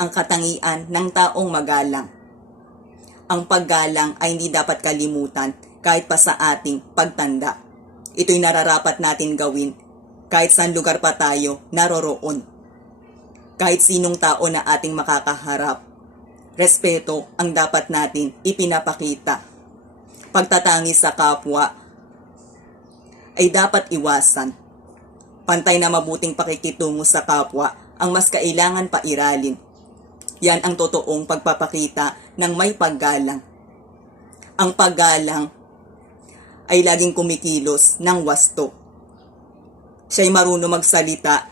ang katangian ng taong magalang. Ang paggalang ay hindi dapat kalimutan kahit pa sa ating pagtanda. Ito'y nararapat natin gawin kahit saan lugar pa tayo naroroon. Kahit sinong tao na ating makakaharap, respeto ang dapat natin ipinapakita. Pagtatangi sa kapwa ay dapat iwasan. Pantay na mabuting pakikitungo sa kapwa ang mas kailangan pairalin. Yan ang totoong pagpapakita ng may paggalang. Ang paggalang ay laging kumikilos ng wasto. Siya'y marunong magsalita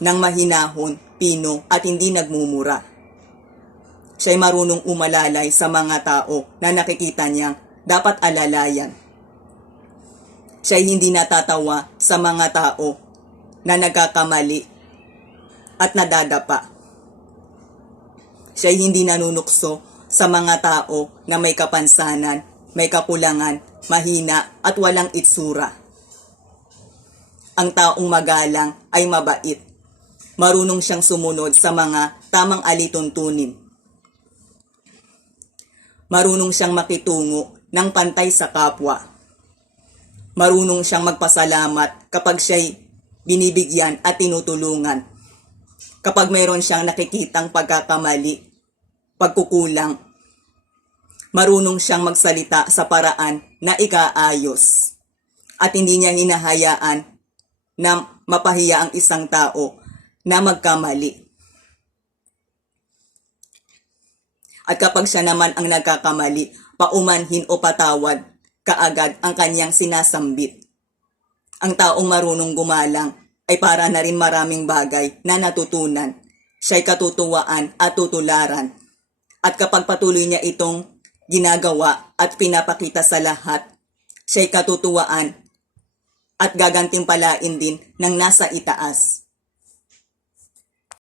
ng mahinahon, pino at hindi nagmumura. Siya'y marunong umalalay sa mga tao na nakikita niyang dapat alalayan. Siya'y hindi natatawa sa mga tao na nagkakamali at nadadapa. Siya'y hindi nanunukso sa mga tao na may kapansanan, may kakulangan, mahina at walang itsura. Ang taong magalang ay mabait. Marunong siyang sumunod sa mga tamang alituntunin. Marunong siyang makitungo ng pantay sa kapwa. Marunong siyang magpasalamat kapag siya'y binibigyan at tinutulungan. Kapag mayroon siyang nakikitang pagkakamali, pagkukulang, marunong siyang magsalita sa paraan na ikaayos at hindi niya hinahayaan na mapahiya ang isang tao na magkamali. At kapag siya naman ang nagkakamali, paumanhin o patawad kaagad ang kanyang sinasambit. Ang taong marunong gumalang ay para na rin maraming bagay na natutunan. Siya'y katutuwaan at tutularan. At kapag patuloy niya itong ginagawa at pinapakita sa lahat, siya'y katutuwaan at gagantimpalain din ng nasa itaas.